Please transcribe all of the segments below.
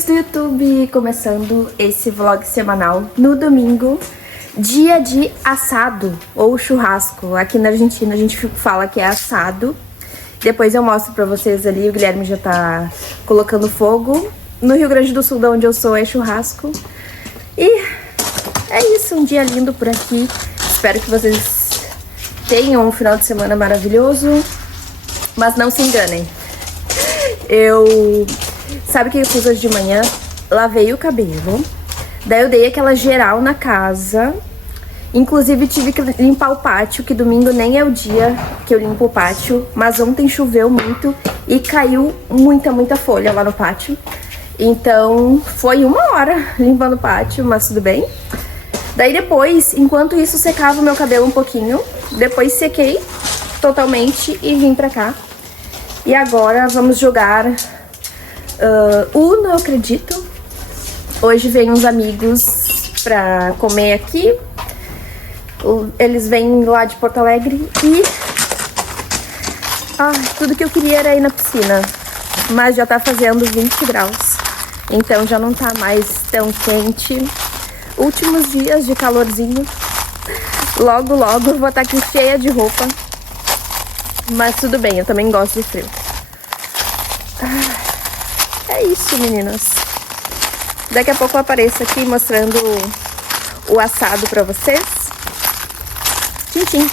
amigos do YouTube, começando esse vlog semanal no domingo, dia de assado ou churrasco. Aqui na Argentina a gente fala que é assado. Depois eu mostro pra vocês ali, o Guilherme já tá colocando fogo. No Rio Grande do Sul, de onde eu sou, é churrasco. E é isso, um dia lindo por aqui. Espero que vocês tenham um final de semana maravilhoso, mas não se enganem. Sabe o que eu fiz hoje de manhã? Lavei o cabelo, daí eu dei aquela geral na casa. Inclusive tive que limpar o pátio, que domingo nem é o dia que eu limpo o pátio. Mas ontem choveu muito e caiu muita folha lá no pátio. Então foi 1 hora limpando o pátio, mas tudo bem. Daí depois, enquanto isso, secava o meu cabelo um pouquinho. Depois sequei totalmente e vim pra cá. E agora vamos jogar Uno, eu acredito. Hoje vem uns amigos pra comer aqui. Eles vêm lá de Porto Alegre e... tudo que eu queria era ir na piscina. Mas já tá fazendo 20 graus. Então já não tá mais tão quente. Últimos dias de calorzinho. Logo eu vou estar aqui cheia de roupa. Mas tudo bem, eu também gosto de frio. É isso, meninas. Daqui a pouco eu apareço aqui mostrando o assado pra vocês. Tchim, tchim.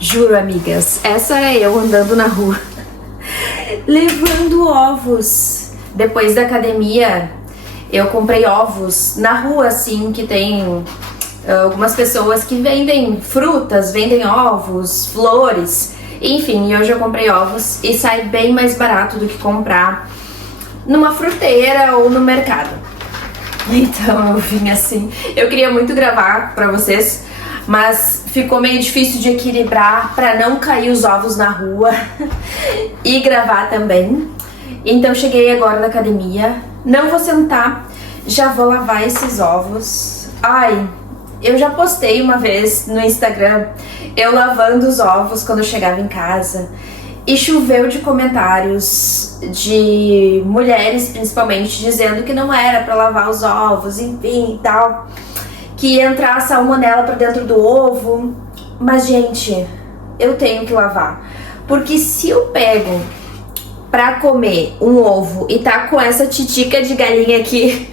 Juro, amigas, essa é eu andando na rua, levando ovos. Depois da academia, eu comprei ovos na rua, assim, que tem algumas pessoas que vendem frutas, vendem ovos, flores, enfim, e hoje eu comprei ovos e sai bem mais barato do que comprar numa fruteira ou no mercado. Então eu vim assim, eu queria muito gravar pra vocês, mas ficou meio difícil de equilibrar pra não cair os ovos na rua e gravar também. Então cheguei agora na academia, não vou sentar, já vou lavar esses ovos. Ai, eu já postei uma vez no Instagram eu lavando os ovos quando eu chegava em casa e choveu de comentários de mulheres principalmente dizendo que não era pra lavar os ovos, enfim e tal, que ia entrar a salmonela pra dentro do ovo. Mas gente, eu tenho que lavar, porque se eu pego pra comer um ovo e tá com essa titica de galinha aqui,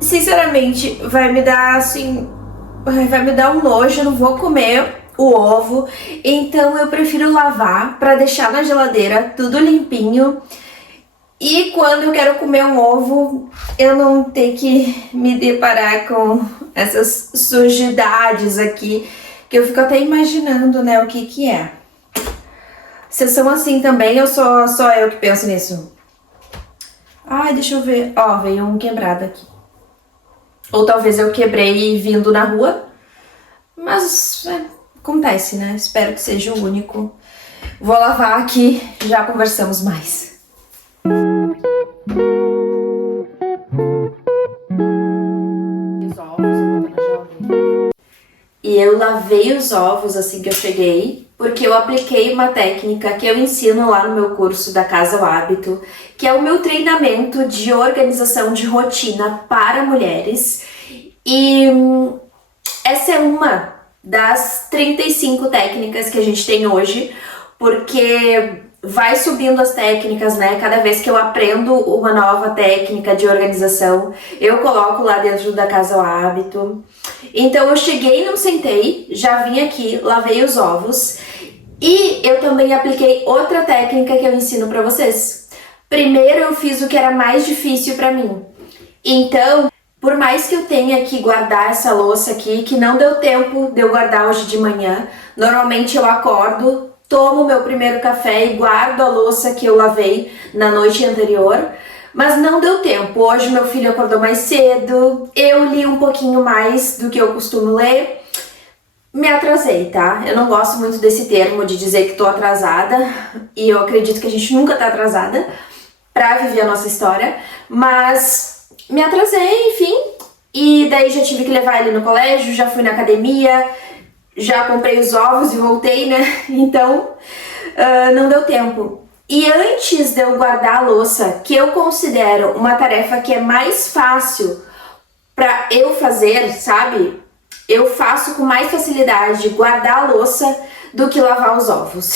sinceramente vai me dar assim, vai me dar um nojo, eu não vou comer o ovo. Então eu prefiro lavar pra deixar na geladeira tudo limpinho, e quando eu quero comer um ovo eu não ter que me deparar com essas sujidades aqui, que eu fico até imaginando, né, o que que é. Vocês são assim também ou só eu que penso nisso? Ai, deixa eu ver. Ó, veio um quebrado aqui. Ou talvez eu quebrei vindo na rua. Mas acontece, né? Espero que seja o único. Vou lavar aqui, já conversamos mais. E eu lavei os ovos assim que eu cheguei, porque eu apliquei uma técnica que eu ensino lá no meu curso da Casa ao Hábito, que é o meu treinamento de organização de rotina para mulheres. E essa é uma das 35 técnicas que a gente tem hoje, porque vai subindo as técnicas, né? Cada vez que eu aprendo uma nova técnica de organização, eu coloco lá dentro da Casa ao Hábito. Então eu cheguei, não sentei, já vim aqui, lavei os ovos e eu também apliquei outra técnica que eu ensino pra vocês. Primeiro eu fiz o que era mais difícil pra mim, Então, por mais que eu tenha que guardar essa louça aqui, que não deu tempo de eu guardar hoje de manhã, normalmente eu acordo, tomo meu primeiro café e guardo a louça que eu lavei na noite anterior, mas não deu tempo. Hoje meu filho acordou mais cedo, eu li um pouquinho mais do que eu costumo ler, me atrasei, tá? Eu não gosto muito desse termo de dizer que tô atrasada, e eu acredito que a gente nunca tá atrasada pra viver a nossa história, mas me atrasei, enfim, e daí já tive que levar ele no colégio, já fui na academia, já comprei os ovos e voltei, né? Então, não deu tempo. E antes de eu guardar a louça, que eu considero uma tarefa que é mais fácil pra eu fazer, sabe? Eu faço com mais facilidade guardar a louça do que lavar os ovos.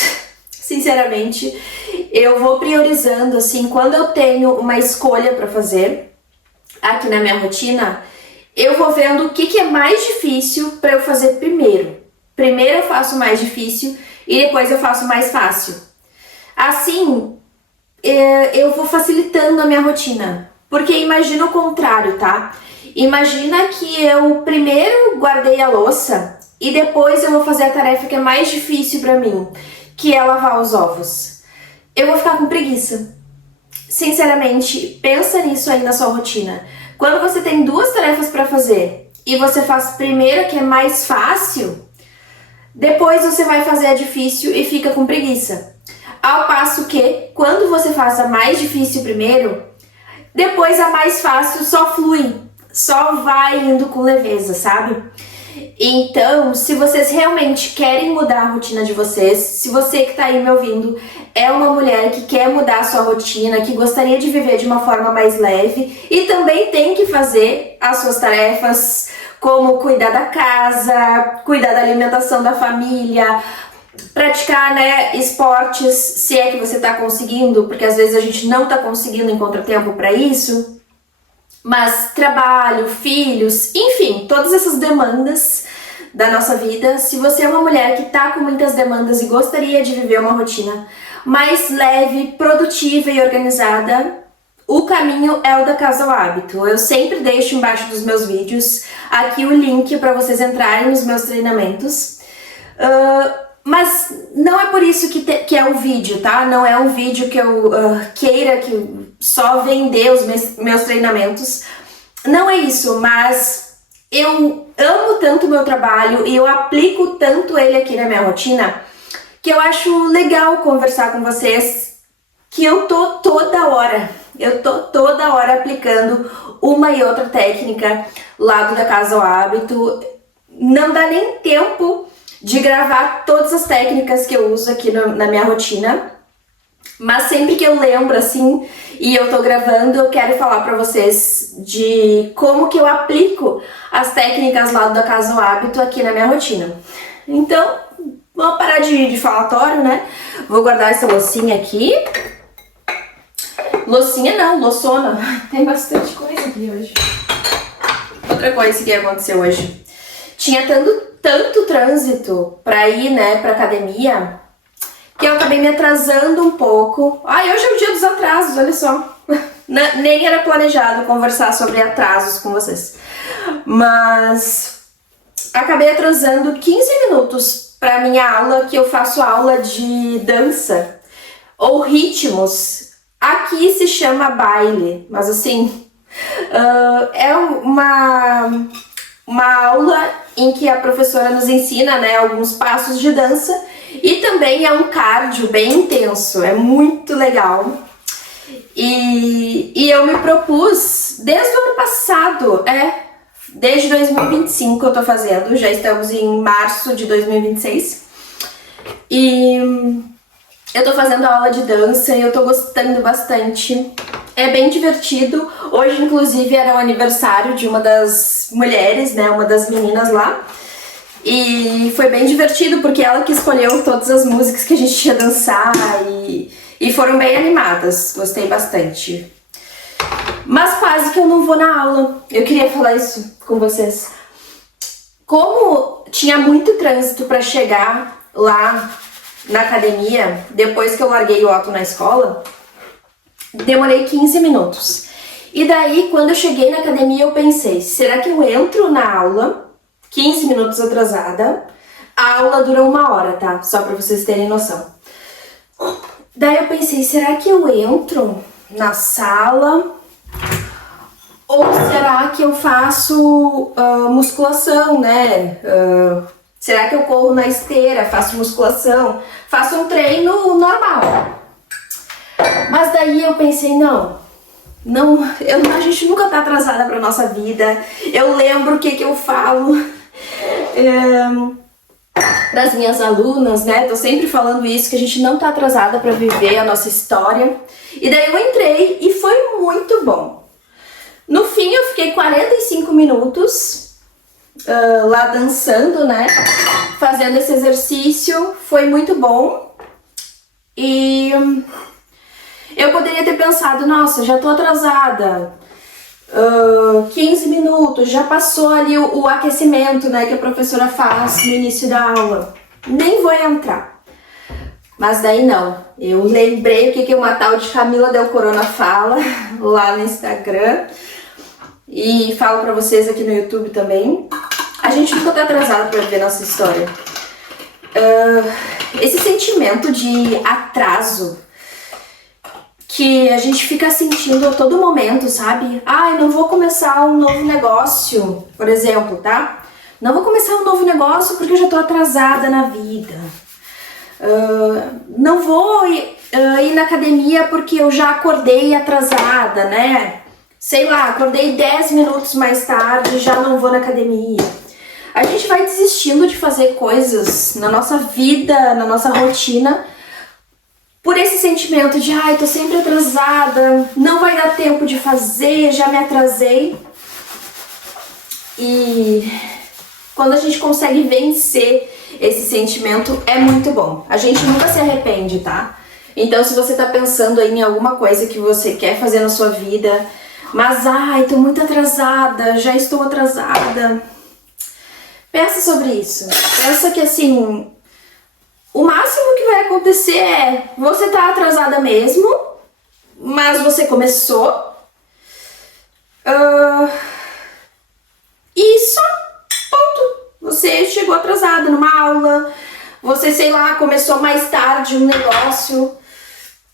Sinceramente, eu vou priorizando, assim, quando eu tenho uma escolha pra fazer aqui na minha rotina, eu vou vendo o que é mais difícil pra eu fazer primeiro. Primeiro eu faço o mais difícil e depois eu faço o mais fácil. Assim, eu vou facilitando a minha rotina. Porque imagina o contrário, tá? Imagina que eu primeiro guardei a louça e depois eu vou fazer a tarefa que é mais difícil pra mim, que é lavar os ovos. Eu vou ficar com preguiça. Sinceramente, pensa nisso aí na sua rotina. Quando você tem duas tarefas pra fazer e você faz primeiro a que é mais fácil, depois você vai fazer a difícil e fica com preguiça. Ao passo que, quando você faz a mais difícil primeiro, depois a mais fácil só flui, só vai indo com leveza, sabe? Então, se vocês realmente querem mudar a rotina de vocês, se você que tá aí me ouvindo é uma mulher que quer mudar a sua rotina, que gostaria de viver de uma forma mais leve e também tem que fazer as suas tarefas, como cuidar da casa, cuidar da alimentação da família, praticar, né, esportes, se é que você tá conseguindo, porque às vezes a gente não tá conseguindo encontrar tempo para isso. Mas trabalho, filhos, enfim, todas essas demandas da nossa vida. Se você é uma mulher que tá com muitas demandas e gostaria de viver uma rotina mais leve, produtiva e organizada, o caminho é o da Casa ao Hábito. Eu sempre deixo embaixo dos meus vídeos aqui o link para vocês entrarem nos meus treinamentos. Mas não é por isso que é um vídeo, tá? Não é um vídeo que eu queira que só vender os meus treinamentos. Não é isso, mas eu amo tanto o meu trabalho e eu aplico tanto ele aqui na minha rotina que eu acho legal conversar com vocês, que eu tô toda hora aplicando uma e outra técnica lá do da Casa ao Hábito. Não dá nem tempo de gravar todas as técnicas que eu uso aqui na minha rotina, mas sempre que eu lembro assim e eu tô gravando, eu quero falar pra vocês de como que eu aplico as técnicas lá do da Casa ao Hábito aqui na minha rotina. Então, vamos parar de falatório, né? Vou guardar essa loucinha aqui. Loucinha não, louçona. Tem bastante coisa aqui hoje. Outra coisa que aconteceu hoje. Tinha tanto trânsito pra ir, né, pra academia, que eu acabei me atrasando um pouco. Ai, hoje é o dia dos atrasos, olha só. Nem era planejado conversar sobre atrasos com vocês. Mas acabei atrasando 15 minutos pra minha aula, que eu faço aula de dança ou ritmos. Aqui se chama baile, mas assim, é uma aula em que a professora nos ensina, né, alguns passos de dança e também é um cardio bem intenso, é muito legal. E eu me propus desde o ano passado, desde 2025 eu tô fazendo, já estamos em março de 2026 e eu tô fazendo aula de dança e eu tô gostando bastante. É bem divertido. Hoje, inclusive, era o aniversário de uma das mulheres, né? Uma das meninas lá. E foi bem divertido, porque ela que escolheu todas as músicas que a gente ia dançar e foram bem animadas. Gostei bastante. Mas quase que eu não vou na aula. Eu queria falar isso com vocês. Como tinha muito trânsito para chegar lá na academia, depois que eu larguei o Otto na escola, demorei 15 minutos. E daí, quando eu cheguei na academia, eu pensei, será que eu entro na aula 15 minutos atrasada? A aula dura 1 hora, tá? Só pra vocês terem noção. Daí eu pensei, será que eu entro na sala? Ou será que eu faço musculação, né? Será que eu corro na esteira, faço musculação? Faço um treino normal. Mas daí eu pensei, não, a gente nunca tá atrasada pra nossa vida. Eu lembro o que eu falo das minhas alunas, né? Tô sempre falando isso, que a gente não tá atrasada pra viver a nossa história. E daí eu entrei e foi muito bom. No fim eu fiquei 45 minutos lá dançando, né? Fazendo esse exercício, foi muito bom. E eu poderia ter pensado, nossa, já tô atrasada, 15 minutos, já passou ali o aquecimento, né, que a professora faz no início da aula, nem vou entrar. Mas daí não, eu lembrei o que uma tal de Camila Del Corona fala lá no Instagram e falo pra vocês aqui no YouTube também. A gente nunca tá atrasado pra viver nossa história. Esse sentimento de atraso que a gente fica sentindo a todo momento, sabe? Ai, não vou começar um novo negócio, por exemplo, tá? Não vou começar um novo negócio porque eu já tô atrasada na vida. Não vou ir na academia porque eu já acordei atrasada, né? Sei lá, acordei 10 minutos mais tarde e já não vou na academia. A gente vai desistindo de fazer coisas na nossa vida, na nossa rotina, por esse sentimento de, ai, tô sempre atrasada, não vai dar tempo de fazer, já me atrasei. E quando a gente consegue vencer esse sentimento, é muito bom. A gente nunca se arrepende, tá? Então, se você tá pensando aí em alguma coisa que você quer fazer na sua vida, mas, ai, tô muito atrasada, já estou atrasada, pensa sobre isso. Pensa que, assim, o máximo que vai acontecer é você tá atrasada mesmo, mas você começou. E só, ponto. Você chegou atrasada numa aula, você, sei lá, começou mais tarde um negócio,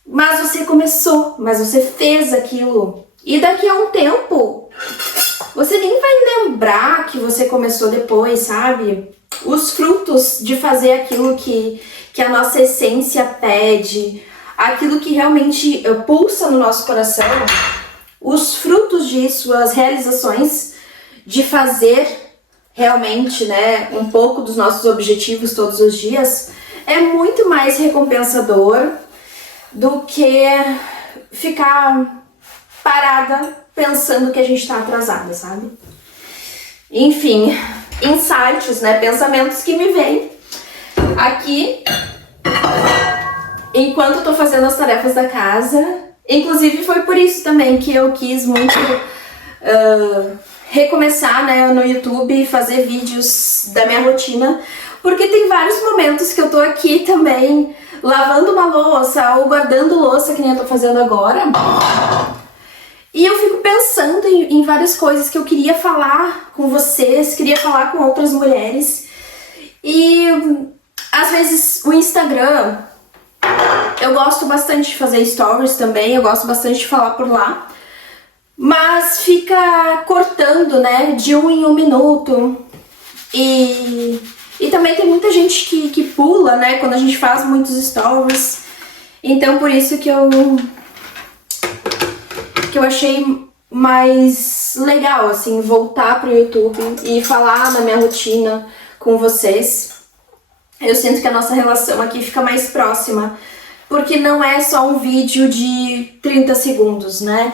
mas você começou, mas você fez aquilo. E daqui a um tempo, você nem vai lembrar que você começou depois, sabe? Os frutos de fazer aquilo que a nossa essência pede, aquilo que realmente pulsa no nosso coração, os frutos disso, as realizações de fazer realmente, né, um pouco dos nossos objetivos todos os dias, é muito mais recompensador do que ficar parada pensando que a gente tá atrasada, sabe? Enfim, insights, né, pensamentos que me vêm aqui enquanto eu tô fazendo as tarefas da casa. Inclusive foi por isso também que eu quis muito recomeçar, né, no YouTube, fazer vídeos da minha rotina, porque tem vários momentos que eu tô aqui também lavando uma louça ou guardando louça, que nem eu tô fazendo agora, e eu fico pensando em várias coisas que eu queria falar com vocês, queria falar com outras mulheres. E às vezes o Instagram, eu gosto bastante de fazer stories também, eu gosto bastante de falar por lá, mas fica cortando, né, de 1 em 1 minuto. E também tem muita gente que pula, né, quando a gente faz muitos stories. Então por isso que eu achei mais legal, assim, voltar pro YouTube e falar na minha rotina com vocês. Eu sinto que a nossa relação aqui fica mais próxima, porque não é só um vídeo de 30 segundos, né?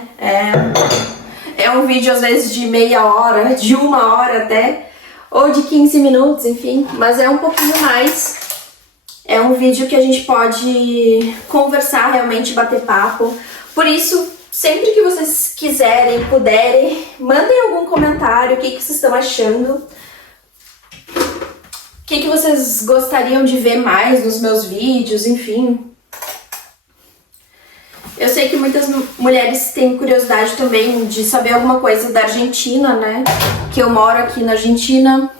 É um vídeo às vezes de meia hora, de 1 hora até, ou de 15 minutos, enfim, mas é um pouquinho mais. É um vídeo que a gente pode conversar realmente, bater papo. Por isso, sempre que vocês quiserem, puderem, mandem algum comentário, o que vocês estão achando. O que vocês gostariam de ver mais nos meus vídeos, enfim. Eu sei que muitas mulheres têm curiosidade também de saber alguma coisa da Argentina, né? Que eu moro aqui na Argentina.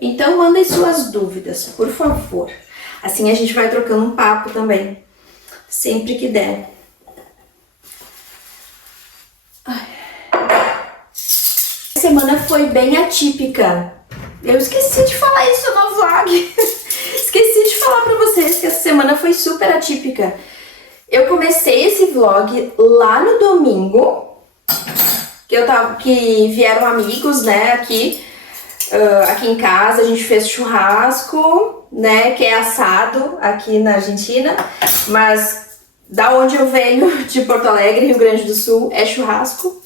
Então mandem suas dúvidas, por favor. Assim a gente vai trocando um papo também, sempre que der. A semana foi bem atípica. Eu esqueci de falar isso no vlog. Esqueci de falar pra vocês que essa semana foi super atípica. Eu comecei esse vlog lá no domingo, que vieram amigos, né, aqui em casa. A gente fez churrasco, né, que é assado aqui na Argentina, mas da onde eu venho, de Porto Alegre, Rio Grande do Sul, é churrasco.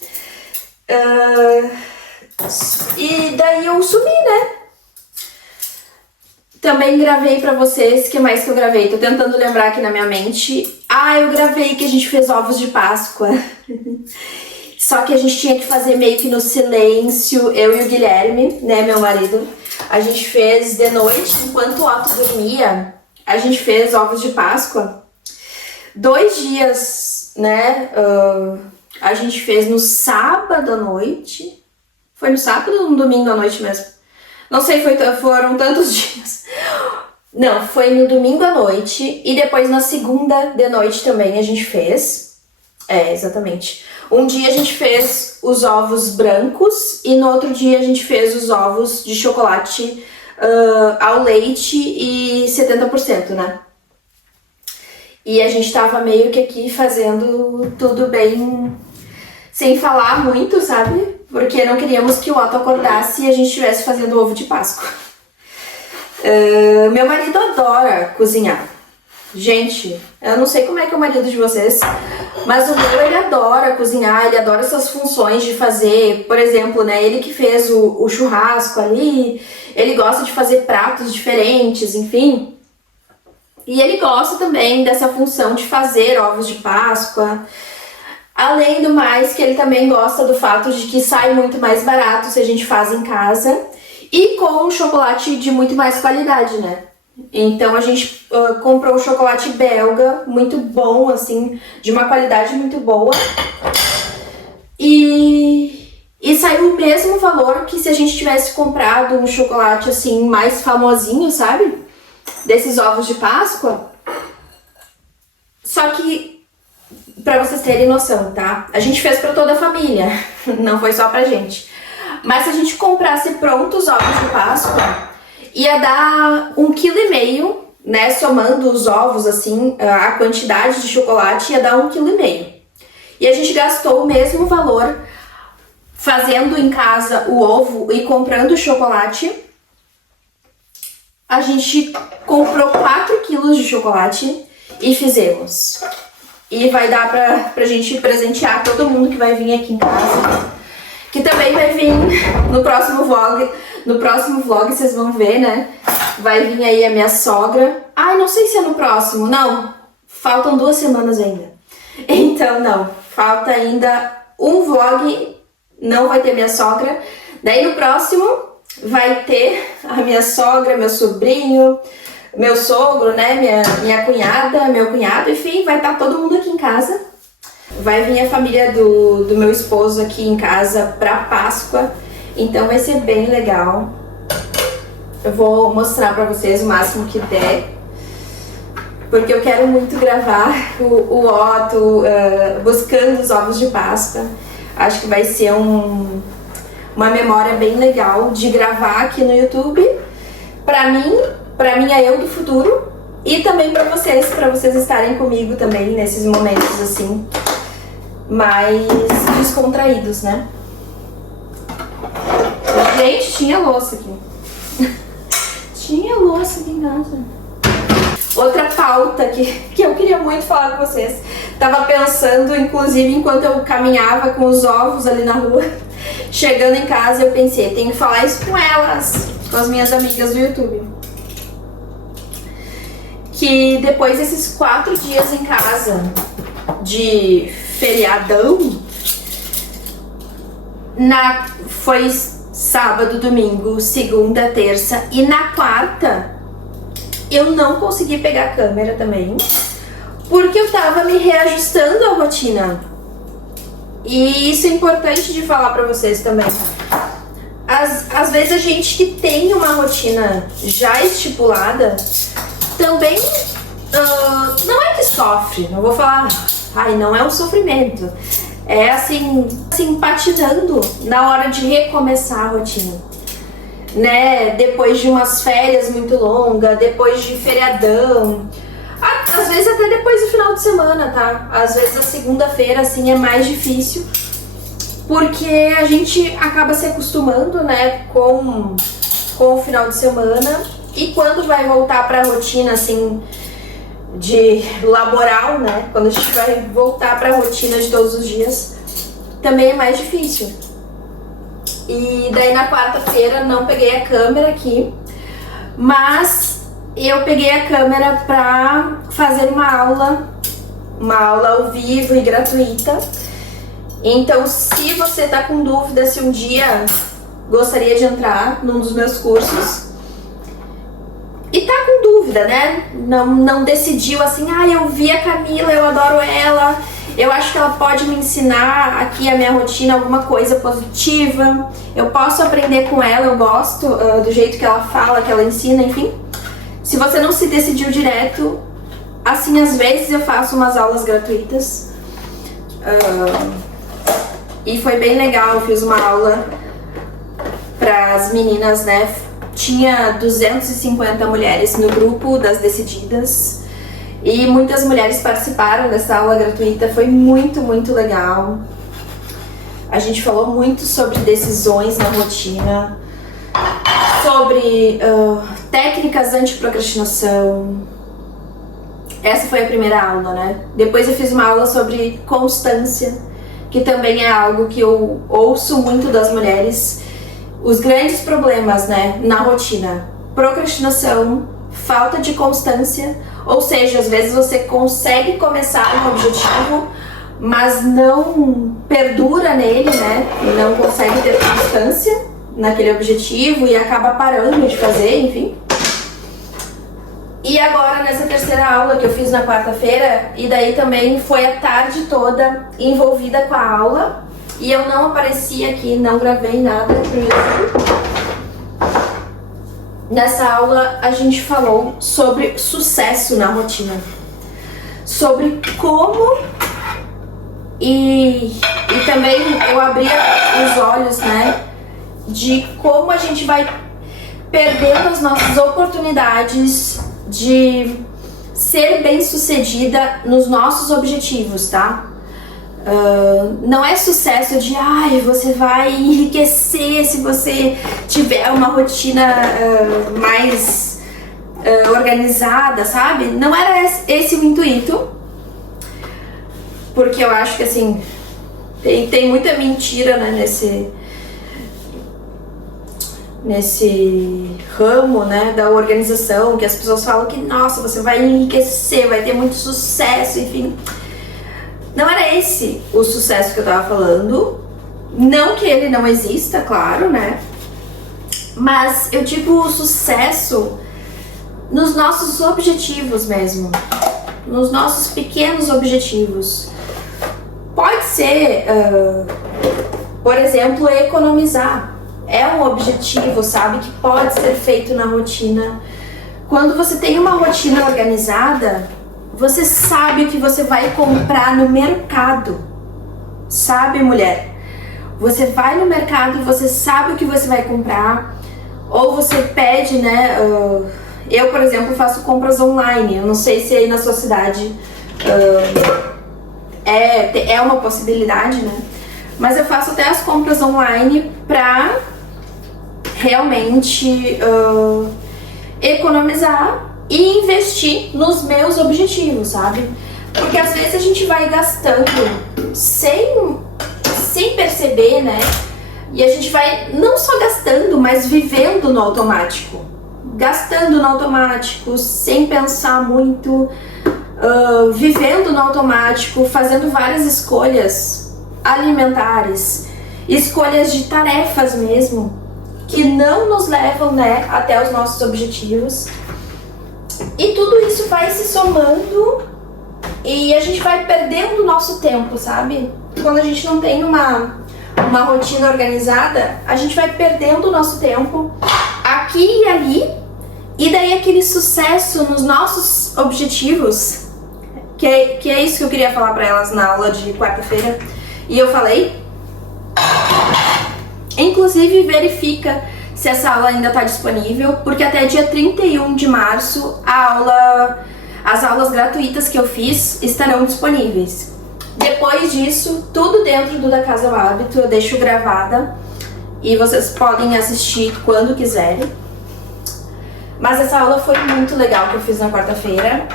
E daí eu sumi, né? Também gravei pra vocês, o que mais que eu gravei? Tô tentando lembrar aqui na minha mente. Ah, eu gravei que a gente fez ovos de Páscoa. Só que a gente tinha que fazer meio que no silêncio, eu e o Guilherme, né, meu marido. A gente fez de noite, enquanto o Otto dormia, a gente fez ovos de Páscoa. 2 dias, né, a gente fez no sábado à noite. Foi no sábado ou no domingo à noite mesmo? Não sei, foram tantos dias. Não, foi no domingo à noite e depois na segunda de noite também a gente fez. É, exatamente. Um dia a gente fez os ovos brancos e no outro dia a gente fez os ovos de chocolate ao leite e 70%, né? E a gente tava meio que aqui fazendo tudo bem, sem falar muito, sabe? Porque não queríamos que o Otto acordasse e a gente estivesse fazendo ovo de Páscoa. Meu marido adora cozinhar. Gente, eu não sei como é que é o marido de vocês, mas o meu, ele adora cozinhar, ele adora essas funções de fazer, por exemplo, né, ele que fez o churrasco ali, ele gosta de fazer pratos diferentes, enfim. E ele gosta também dessa função de fazer ovos de Páscoa. Além do mais, que ele também gosta do fato de que sai muito mais barato se a gente faz em casa e com um chocolate de muito mais qualidade, né? Então a gente comprou um chocolate belga muito bom, assim, de uma qualidade muito boa e saiu o mesmo valor que se a gente tivesse comprado um chocolate assim mais famosinho, sabe? Desses ovos de Páscoa. Só que pra vocês terem noção, tá? A gente fez pra toda a família, não foi só pra gente. Mas se a gente comprasse prontos ovos de Páscoa, ia dar 1,5 kg, né? Somando os ovos, assim, a quantidade de chocolate ia dar 1,5 kg. E a gente gastou o mesmo valor fazendo em casa o ovo e comprando o chocolate. A gente comprou 4 kg de chocolate e fizemos. E vai dar pra gente presentear todo mundo que vai vir aqui em casa. Que também vai vir no próximo vlog. No próximo vlog vocês vão ver, né? Vai vir aí a minha sogra. Ai, não sei se é no próximo. Não, faltam 2 semanas ainda. Então não, falta ainda um vlog. Não vai ter minha sogra. Daí no próximo vai ter a minha sogra, meu sobrinho, meu sogro, né, minha cunhada, meu cunhado, enfim, vai estar todo mundo aqui em casa. Vai vir a família do meu esposo aqui em casa pra Páscoa, então vai ser bem legal. Eu vou mostrar pra vocês o máximo que der, porque eu quero muito gravar o Otto buscando os ovos de Páscoa. Acho que vai ser uma memória bem legal de gravar aqui no YouTube, pra minha eu do futuro e também pra vocês estarem comigo também nesses momentos assim, mais descontraídos, né? Gente, tinha louça aqui. Tinha louça aqui em casa. Outra pauta que eu queria muito falar com vocês. Tava pensando, inclusive, enquanto eu caminhava com os ovos ali na rua, chegando em casa, eu pensei, tenho que falar isso com elas, com as minhas amigas do YouTube. Que depois desses 4 dias em casa de feriadão, foi sábado, domingo, segunda, terça e na quarta eu não consegui pegar a câmera também, porque eu tava me reajustando à rotina. E isso é importante de falar pra vocês também. Às vezes a gente que tem uma rotina já estipulada também não é que sofre, não vou falar, ai, não é um sofrimento. É assim, patinando na hora de recomeçar a rotina, né? Depois de umas férias muito longas, depois de feriadão, às vezes até depois do final de semana, tá? Às vezes a segunda-feira, assim, é mais difícil, porque a gente acaba se acostumando, né, com o final de semana, e quando vai voltar pra rotina, assim, de laboral, né, quando a gente vai voltar pra rotina de todos os dias, também é mais difícil. E daí na quarta-feira não peguei a câmera aqui, mas eu peguei a câmera pra fazer uma aula ao vivo e gratuita. Então, se você tá com dúvida se um dia gostaria de entrar num dos meus cursos e tá com dúvida, né? Não decidiu assim, eu vi a Camila, eu adoro ela, eu acho que ela pode me ensinar aqui a minha rotina, alguma coisa positiva, eu posso aprender com ela, eu gosto do jeito que ela fala, que ela ensina, enfim. Se você não se decidiu direto, assim, às vezes eu faço umas aulas gratuitas. E foi bem legal, eu fiz uma aula para as meninas, né? Tinha 250 mulheres no grupo das Decididas e muitas mulheres participaram dessa aula gratuita, foi muito, muito legal. A gente falou muito sobre decisões na rotina, sobre técnicas anti-procrastinação. Essa foi a primeira aula, né? Depois eu fiz uma aula sobre constância, que também é algo que eu ouço muito das mulheres. Os grandes problemas, né, na rotina: procrastinação, falta de constância, ou seja, às vezes você consegue começar um objetivo, mas não perdura nele, né, não consegue ter constância naquele objetivo e acaba parando de fazer, enfim. E agora nessa terceira aula que eu fiz na quarta-feira, e daí também foi a tarde toda envolvida com a aula, e eu não apareci aqui, não gravei nada pro YouTube. Nessa aula a gente falou sobre sucesso na rotina, sobre como e também eu abri os olhos, né, de como a gente vai perdendo as nossas oportunidades de ser bem-sucedida nos nossos objetivos, tá? Não é sucesso de você vai enriquecer se você tiver uma rotina mais organizada, sabe? Não era esse o intuito, porque eu acho que assim tem muita mentira, né, nesse ramo, né, da organização, que as pessoas falam que, nossa, você vai enriquecer, vai ter muito sucesso, enfim. Não era esse o sucesso que eu tava falando. Não que ele não exista, claro, né? Mas eu digo o sucesso nos nossos objetivos mesmo. Nos nossos pequenos objetivos. Pode ser, por exemplo, economizar. É um objetivo, sabe, que pode ser feito na rotina. Quando você tem uma rotina organizada, você sabe o que você vai comprar no mercado. Sabe, mulher? Você vai no mercado e você sabe o que você vai comprar. Ou você pede, né? Eu, por exemplo, faço compras online. Eu não sei se aí na sua cidade é uma possibilidade, né? Mas eu faço até as compras online pra realmente economizar e investir nos meus objetivos, sabe? Porque às vezes a gente vai gastando sem perceber, né? E a gente vai não só gastando, mas vivendo no automático. Gastando no automático, sem pensar muito, vivendo no automático, fazendo várias escolhas alimentares, escolhas de tarefas mesmo, que não nos levam, né, até os nossos objetivos. E tudo isso vai se somando E a gente vai perdendo o nosso tempo, sabe? Quando a gente não tem uma rotina organizada, a gente vai perdendo o nosso tempo aqui e ali. E daí aquele sucesso nos nossos objetivos, que é isso que eu queria falar pra elas na aula de quarta-feira. E eu falei. Inclusive, verifica se essa aula ainda tá disponível, porque até dia 31 de março as aulas gratuitas que eu fiz estarão disponíveis. Depois disso, tudo dentro do Da Casa ao Hábito eu deixo gravada e vocês podem assistir quando quiserem. Mas essa aula foi muito legal que eu fiz na quarta-feira.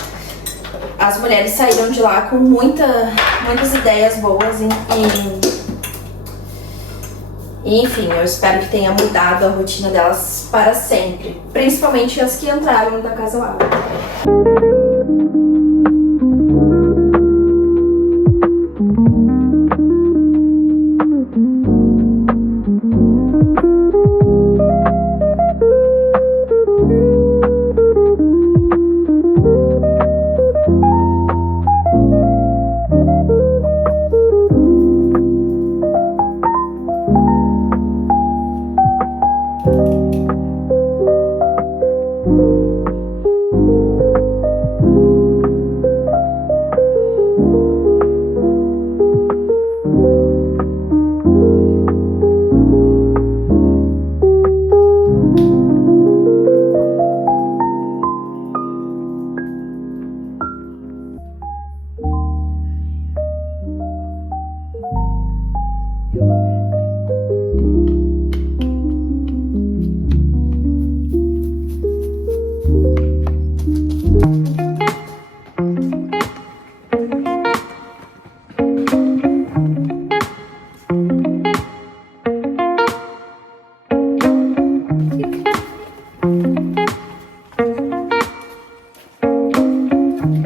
As mulheres saíram de lá com muitas ideias boas e enfim, eu espero que tenha mudado a rotina delas para sempre. Principalmente as que entraram no Da Casa ao Hábito.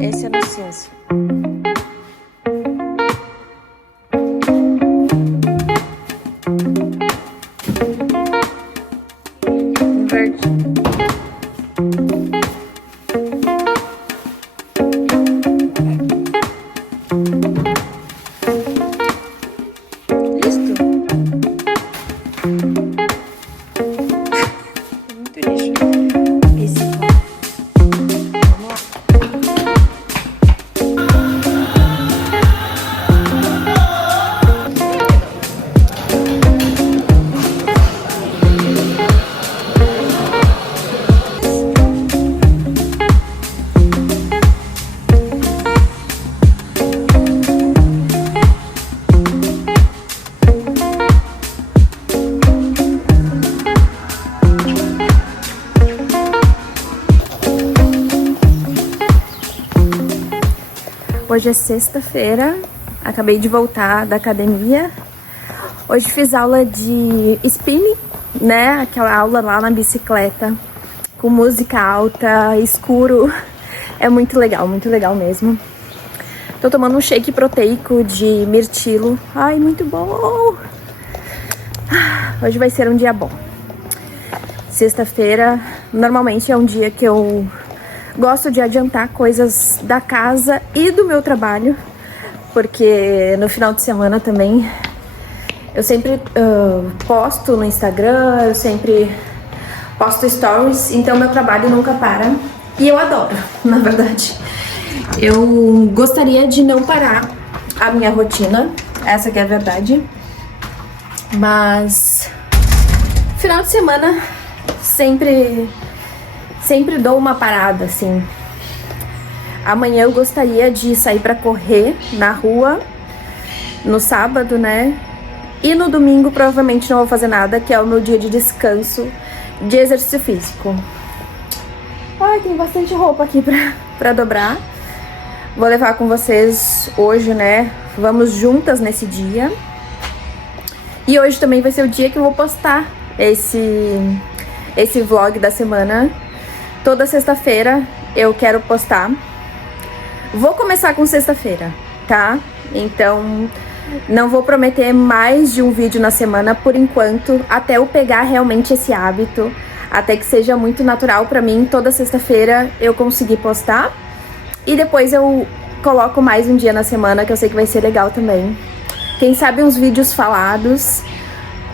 Esse é no cinza. Verde. Listo. Muito lixo. Esse. Vamos lá. Hoje é sexta-feira, acabei de voltar da academia. Hoje fiz aula de spinning, né? Aquela aula lá na bicicleta, com música alta, escuro. É muito legal mesmo. Tô tomando um shake proteico de mirtilo. Ai, muito bom! Hoje vai ser um dia bom. Sexta-feira, normalmente é um dia que eu gosto de adiantar coisas da casa e do meu trabalho, porque no final de semana também eu sempre posto no Instagram, eu sempre posto stories, então meu trabalho nunca para e eu adoro, na verdade. Eu gostaria de não parar a minha rotina, essa que é a verdade, mas final de semana sempre dou uma parada, assim. Amanhã eu gostaria de sair pra correr na rua, no sábado, né? E no domingo provavelmente não vou fazer nada, que é o meu dia de descanso de exercício físico. Ai, tem bastante roupa aqui pra dobrar. Vou levar com vocês hoje, né? Vamos juntas nesse dia. E hoje também vai ser o dia que eu vou postar esse vlog da semana. Toda sexta-feira eu quero postar. Vou começar com sexta-feira, tá? Então, não vou prometer mais de um vídeo na semana por enquanto, até eu pegar realmente esse hábito, até que seja muito natural pra mim. Toda sexta-feira eu conseguir postar. E depois eu coloco mais um dia na semana, que eu sei que vai ser legal também. Quem sabe uns vídeos falados,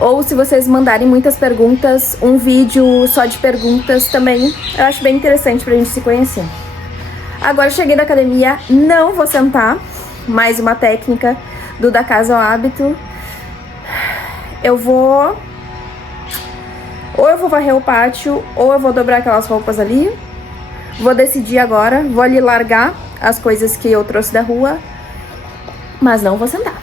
ou se vocês mandarem muitas perguntas, um vídeo só de perguntas também. Eu acho bem interessante pra gente se conhecer. Agora eu cheguei da academia, não vou sentar. Mais uma técnica do Da Casa ao Hábito. Ou eu vou varrer o pátio, ou eu vou dobrar aquelas roupas ali. Vou decidir agora, vou ali largar as coisas que eu trouxe da rua, mas não vou sentar.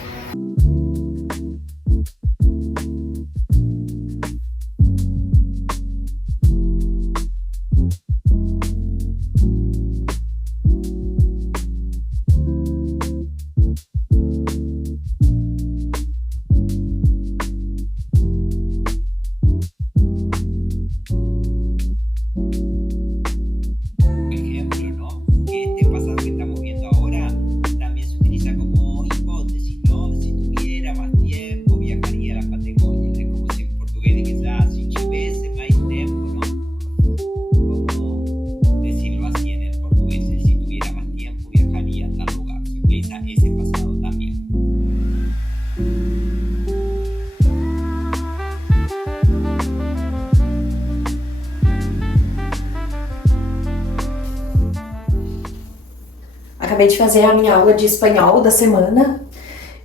Acabei de fazer a minha aula de espanhol da semana.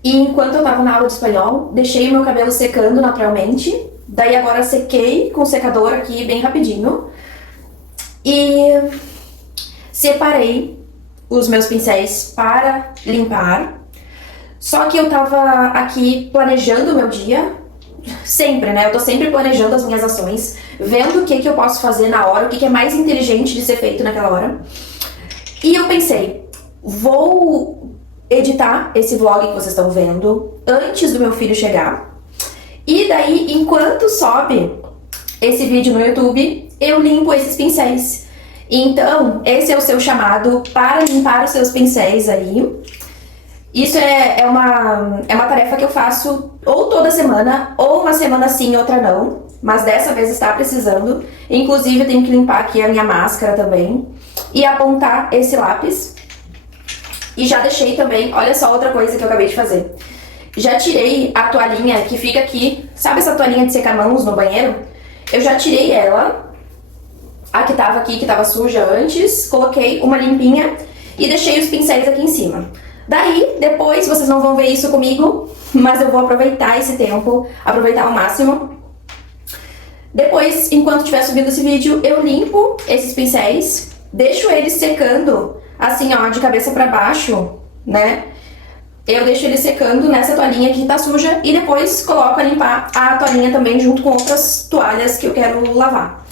E enquanto eu tava na aula de espanhol, deixei o meu cabelo secando naturalmente. Daí agora sequei com o secador aqui bem rapidinho. E separei os meus pincéis para limpar. Só que eu tava aqui planejando o meu dia. Sempre, né? Eu tô sempre planejando as minhas ações. Vendo o que eu posso fazer na hora, o que é mais inteligente de ser feito naquela hora. E eu pensei, vou editar esse vlog que vocês estão vendo antes do meu filho chegar. E daí, enquanto sobe esse vídeo no YouTube, eu limpo esses pincéis. Então, esse é o seu chamado para limpar os seus pincéis aí. Isso é uma tarefa que eu faço ou toda semana, ou uma semana sim, outra não. Mas dessa vez está precisando. Inclusive, eu tenho que limpar aqui a minha máscara também. E apontar esse lápis. E já deixei também, olha só outra coisa que eu acabei de fazer. Já tirei a toalhinha que fica aqui. Sabe essa toalhinha de secar mãos no banheiro? Eu já tirei ela. A que tava aqui, que tava suja antes. Coloquei uma limpinha e deixei os pincéis aqui em cima. Daí, depois, vocês não vão ver isso comigo, mas eu vou aproveitar esse tempo, aproveitar ao máximo. Depois, enquanto estiver subindo esse vídeo, eu limpo esses pincéis. Deixo eles secando, assim, ó, de cabeça pra baixo, né? Eu deixo eles secando nessa toalhinha que tá suja e depois coloco a limpar a toalhinha também junto com outras toalhas que eu quero lavar.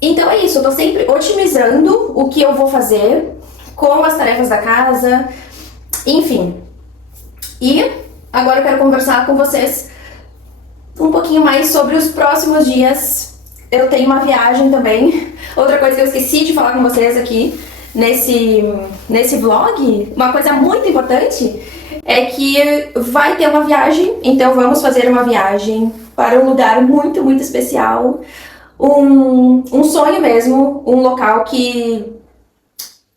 Então é isso, eu tô sempre otimizando o que eu vou fazer com as tarefas da casa, enfim. E agora eu quero conversar com vocês um pouquinho mais sobre os próximos dias. Eu tenho uma viagem também. Outra coisa que eu esqueci de falar com vocês aqui nesse vlog, uma coisa muito importante, é que vai ter uma viagem. Então vamos fazer uma viagem para um lugar muito, muito especial. Um sonho mesmo, um local que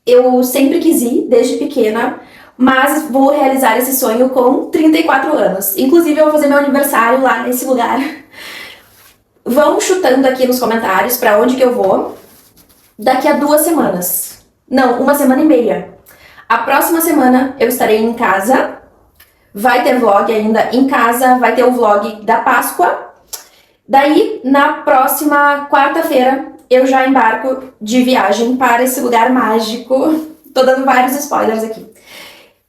eu sempre quis ir desde pequena, mas vou realizar esse sonho com 34 anos. Inclusive eu vou fazer meu aniversário lá nesse lugar. Vão chutando aqui nos comentários pra onde que eu vou daqui a 2 semanas. Não, 1 semana e meia. A próxima semana eu estarei em casa. Vai ter vlog ainda em casa, vai ter o vlog da Páscoa. Daí, na próxima quarta-feira, eu já embarco de viagem para esse lugar mágico. Tô dando vários spoilers aqui.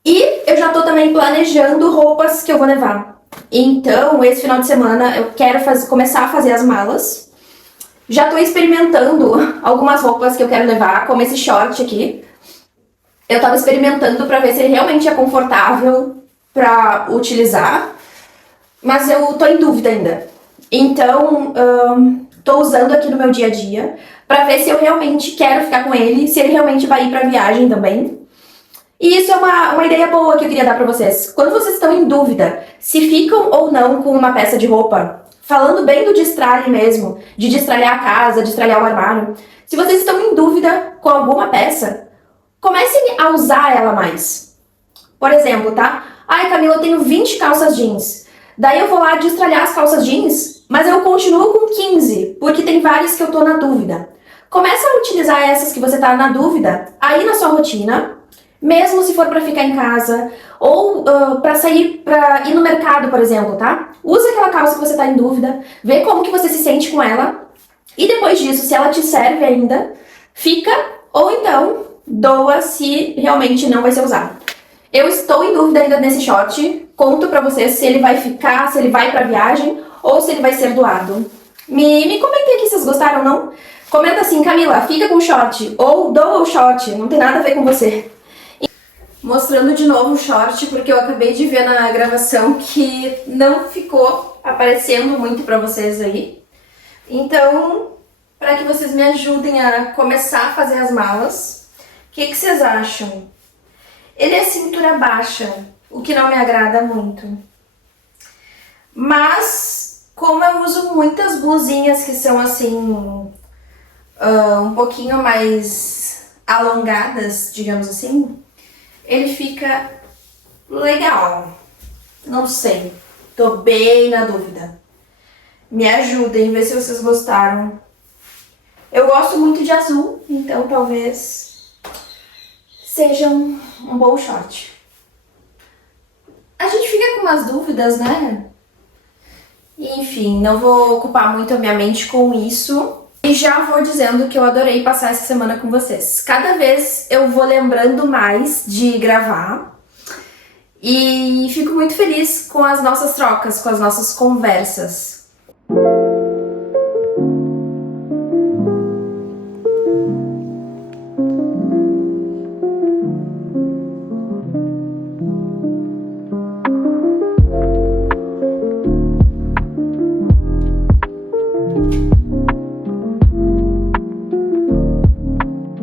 E eu já tô também planejando roupas que eu vou levar. Então, esse final de semana eu quero começar a fazer as malas. Já tô experimentando algumas roupas que eu quero levar, como esse short aqui. Eu tava experimentando pra ver se ele realmente é confortável pra utilizar. Mas eu tô em dúvida ainda. Então, tô usando aqui no meu dia a dia pra ver se eu realmente quero ficar com ele, se ele realmente vai ir pra viagem também. E isso é uma ideia boa que eu queria dar pra vocês. Quando vocês estão em dúvida se ficam ou não com uma peça de roupa, falando bem do destralhe mesmo, de destralhar a casa, destralhar o armário, se vocês estão em dúvida com alguma peça, comecem a usar ela mais. Por exemplo, tá? Ai, Camila, eu tenho 20 calças jeans. Daí eu vou lá destralhar as calças jeans, mas eu continuo com 15, porque tem várias que eu tô na dúvida. Começa a utilizar essas que você tá na dúvida aí na sua rotina, mesmo se for pra ficar em casa, ou pra sair, pra ir no mercado, por exemplo, tá? Usa aquela calça que você tá em dúvida, vê como que você se sente com ela, e depois disso, se ela te serve ainda, fica, ou então doa se realmente não vai ser usado. Eu estou em dúvida ainda nesse short, conto pra vocês se ele vai ficar, se ele vai pra viagem, ou se ele vai ser doado. Me comentem aqui se vocês gostaram ou não. Comenta assim, Camila, fica com o short, ou doa o short, não tem nada a ver com você. Mostrando de novo o short, porque eu acabei de ver na gravação que não ficou aparecendo muito pra vocês aí. Então, para que vocês me ajudem a começar a fazer as malas, o que vocês acham? Ele é cintura baixa, o que não me agrada muito. Mas, como eu uso muitas blusinhas que são assim, um pouquinho mais alongadas, digamos assim, ele fica legal. Não sei, tô bem na dúvida. Me ajudem, vê se vocês gostaram. Eu gosto muito de azul, então talvez seja um bom short. A gente fica com umas dúvidas, né? Enfim, não vou ocupar muito a minha mente com isso. E já vou dizendo que eu adorei passar essa semana com vocês. Cada vez eu vou lembrando mais de gravar. E fico muito feliz com as nossas trocas, com as nossas conversas.